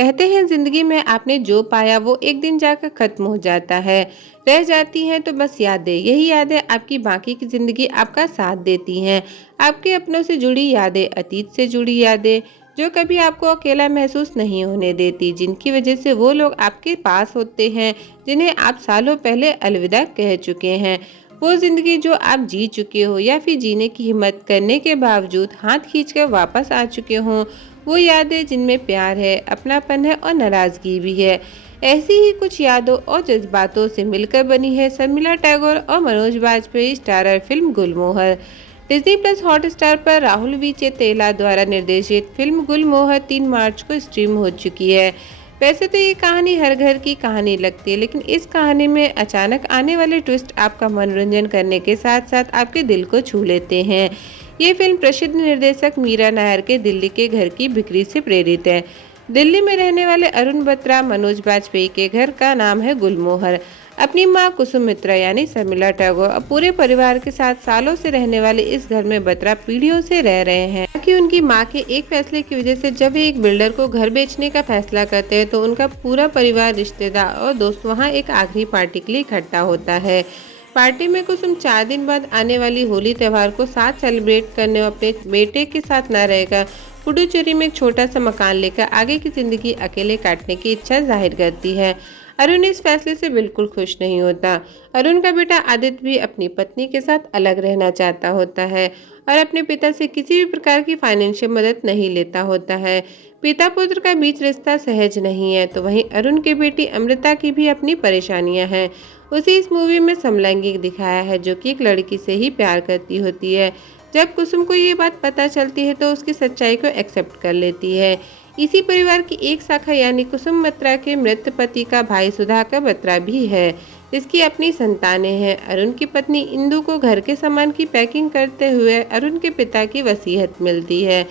कहते हैं जिंदगी में आपने जो पाया वो एक दिन जाकर खत्म हो जाता है। रह जाती हैं तो बस यादें। यही यादें आपकी बाकी की जिंदगी आपका साथ देती हैं। आपके अपनों से जुड़ी यादें, अतीत से जुड़ी यादें जो कभी आपको अकेला महसूस नहीं होने देती, जिनकी वजह से वो लोग आपके पास होते हैं जिन्हें आप सालों पहले अलविदा कह चुके हैं। वो जिंदगी जो आप जी चुके हो या फिर जीने की हिम्मत करने के बावजूद हाथ खींचकर वापस आ चुके हों। वो यादें जिनमें प्यार है, अपनापन है और नाराजगी भी है। ऐसी ही कुछ यादों और जज्बातों से मिलकर बनी है शर्मिला टैगोर और मनोज बाजपेयी स्टारर फिल्म गुलमोहर। डिज्नी प्लस हॉटस्टार पर राहुल वी चेतेला द्वारा निर्देशित फिल्म गुलमोहर 3 मार्च को स्ट्रीम हो चुकी है। वैसे तो ये कहानी हर घर की कहानी लगती है, लेकिन इस कहानी में अचानक आने वाले ट्विस्ट आपका मनोरंजन करने के साथ साथ आपके दिल को छू लेते हैं। ये फिल्म प्रसिद्ध निर्देशक मीरा नायर के दिल्ली के घर की बिक्री से प्रेरित है। दिल्ली में रहने वाले अरुण बत्रा मनोज बाजपेयी के घर का नाम है गुलमोहर। अपनी मां कुसुम मित्रा यानी शर्मिला टैगोर और पूरे परिवार के साथ सालों से रहने वाले इस घर में बत्रा पीढ़ियों से रह रहे हैं कि उनकी मां के एक फैसले की वजह से जब वे एक बिल्डर को घर बेचने का फैसला करते हैं तो उनका पूरा परिवार, रिश्तेदार और दोस्त वहां एक आखिरी पार्टी के लिए इकट्ठा होता है। पार्टी में कुसुम 4 दिन बाद आने वाली होली त्यौहार को साथ सेलिब्रेट करने और अपने बेटे के साथ न रहकर पुडुचेरी में एक छोटा सा मकान लेकर आगे की जिंदगी अकेले काटने की इच्छा जाहिर करती है। अरुण इस फैसले से बिल्कुल खुश नहीं होता। अरुण का बेटा आदित्य भी अपनी पत्नी के साथ अलग रहना चाहता होता है और अपने पिता से किसी भी प्रकार की फाइनेंशियल मदद नहीं लेता होता है। पिता पुत्र का बीच रिश्ता सहज नहीं है, तो वहीं अरुण की बेटी अमृता की भी अपनी परेशानियां हैं। उसे इस मूवी में समलैंगिक दिखाया है जो कि एक लड़की से ही प्यार करती होती है। जब कुसुम को ये बात पता चलती है तो उसकी सच्चाई को एक्सेप्ट कर लेती है। इसी परिवार की एक शाखा यानी कुसुम बत्रा के मृत पति का भाई सुधाकर बत्रा भी है, जिसकी अपनी संतानें हैं। अरुण की पत्नी इंदु को घर के सामान की पैकिंग करते हुए अरुण के पिता की वसीयत मिलती है,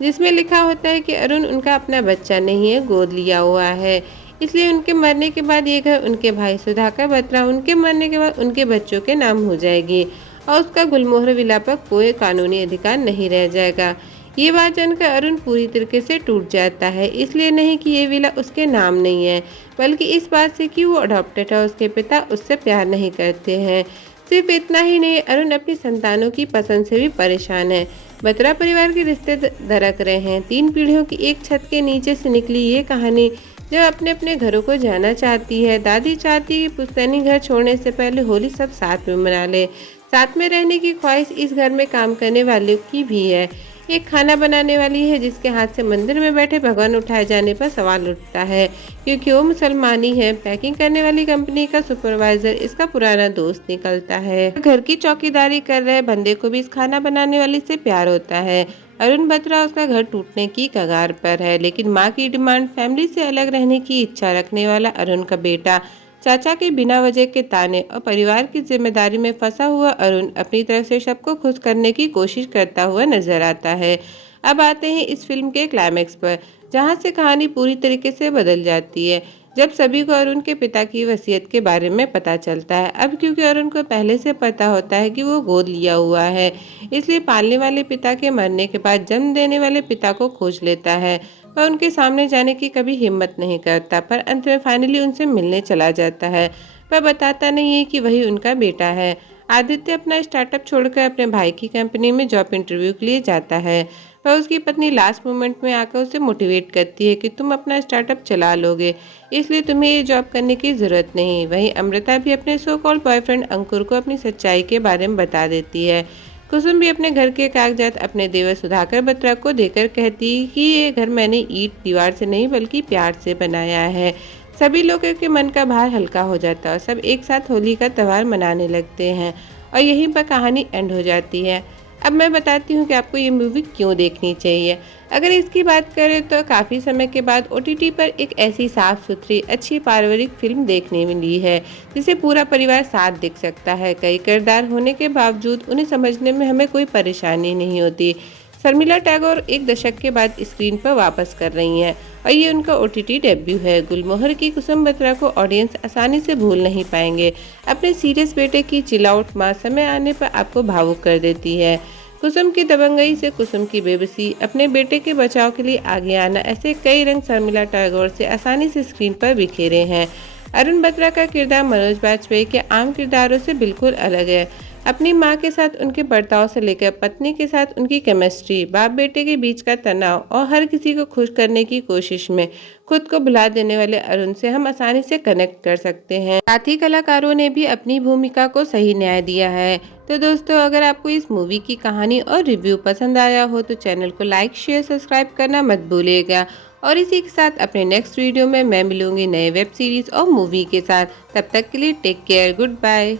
जिसमें लिखा होता है कि अरुण उनका अपना बच्चा नहीं है, गोद लिया हुआ है। इसलिए उनके मरने के बाद ये घर उनके भाई सुधाकर बत्रा उनके मरने के बाद उनके बच्चों के नाम हो जाएगी और उसका गुलमोहर विला पर कोई कानूनी अधिकार नहीं रह जाएगा। ये बात जानकर अरुण पूरी तरीके से टूट जाता है, इसलिए नहीं कि ये विला उसके नाम नहीं है, बल्कि इस बात से कि वो अडॉप्टेड है, उसके पिता उससे प्यार नहीं करते हैं। सिर्फ इतना ही नहीं, अरुण अपनी संतानों की पसंद से भी परेशान है। बत्रा परिवार के रिश्ते दरक रहे हैं। 3 पीढ़ियों की एक छत के नीचे से निकली ये कहानी जब अपने अपने घरों को जाना चाहती है। दादी चाहती है कि पुश्तैनी घर छोड़ने से पहले होली सब साथ में मना ले। साथ में रहने की ख्वाहिश इस घर में काम करने वालों की भी है। एक खाना बनाने वाली है जिसके हाथ से मंदिर में बैठे भगवान उठाए जाने पर सवाल उठता है, क्योंकि वो मुसलमानी है। पैकिंग करने वाली कंपनी का सुपरवाइजर इसका पुराना दोस्त निकलता है। घर की चौकीदारी कर रहे बंदे को भी इस खाना बनाने वाली से प्यार होता है। अरुण बत्रा उसका घर टूटने की कगार पर है, लेकिन माँ की डिमांड, फैमिली से अलग रहने की इच्छा रखने वाला अरुण का बेटा, चाचा के बिना वजह के ताने और परिवार की जिम्मेदारी में फंसा हुआ अरुण अपनी तरफ से सबको खुश करने की कोशिश करता हुआ नजर आता है। अब आते हैं इस फिल्म के क्लाइमैक्स पर, जहां से कहानी पूरी तरीके से बदल जाती है जब सभी को अरुण के पिता की वसीयत के बारे में पता चलता है। अब क्योंकि अरुण को पहले से पता होता है कि वो गोद लिया हुआ है, इसलिए पालने वाले पिता के मरने के बाद जन्म देने वाले पिता को खोज लेता है, पर उनके सामने जाने की कभी हिम्मत नहीं करता। पर अंत में फाइनली उनसे मिलने चला जाता है, पर बताता नहीं है कि वही उनका बेटा है। आदित्य अपना स्टार्टअप छोड़कर अपने भाई की कंपनी में जॉब इंटरव्यू के लिए जाता है, पर उसकी पत्नी लास्ट मोमेंट में आकर उसे मोटिवेट करती है कि तुम अपना स्टार्टअप चला लोगे, इसलिए तुम्हें ये जॉब करने की ज़रूरत नहीं। वहीं अमृता भी अपने सो कॉल्ड बॉयफ्रेंड अंकुर को अपनी सच्चाई के बारे में बता देती है। कुसुम भी अपने घर के कागजात अपने देवर सुधाकर बत्रा को देकर कहती है कि ये घर मैंने ईंट दीवार से नहीं बल्कि प्यार से बनाया है। सभी लोगों के मन का भार हल्का हो जाता है और सब एक साथ होली का त्यौहार मनाने लगते हैं और यहीं पर कहानी एंड हो जाती है। अब मैं बताती हूँ कि आपको ये मूवी क्यों देखनी चाहिए। अगर इसकी बात करें तो काफ़ी समय के बाद OTT पर एक ऐसी साफ सुथरी अच्छी पारिवारिक फिल्म देखने मिली है जिसे पूरा परिवार साथ देख सकता है। कई किरदार होने के बावजूद उन्हें समझने में हमें कोई परेशानी नहीं होती। शर्मिला टैगोर 1 दशक के बाद स्क्रीन पर वापस कर रही हैं और ये उनका OTT डेब्यू है। गुलमोहर की कुसुम बत्रा को ऑडियंस आसानी से भूल नहीं पाएंगे। अपने सीरियस बेटे की चिल आउट माँ समय आने पर आपको भावुक कर देती है। कुसुम की दबंगई से कुसुम की बेबसी, अपने बेटे के बचाव के लिए आगे आना, ऐसे कई रंग शर्मिला टैगोर से आसानी से स्क्रीन पर बिखेरे हैं। अरुण बत्रा का किरदार मनोज बाजपेयी के आम किरदारों से बिल्कुल अलग है। अपनी मां के साथ उनके बर्ताव से लेकर पत्नी के साथ उनकी केमिस्ट्री, बाप बेटे के बीच का तनाव और हर किसी को खुश करने की कोशिश में खुद को भुला देने वाले अरुण से हम आसानी से कनेक्ट कर सकते हैं। साथ ही कलाकारों ने भी अपनी भूमिका को सही न्याय दिया है। तो दोस्तों, अगर आपको इस मूवी की कहानी और रिव्यू पसंद आया हो तो चैनल को लाइक शेयर सब्सक्राइब करना मत भूलिएगा। और इसी के साथ अपने नेक्स्ट वीडियो में मैं मिलूंगी नए वेब सीरीज और मूवी के साथ। तब तक के लिए टेक केयर, गुड बाय।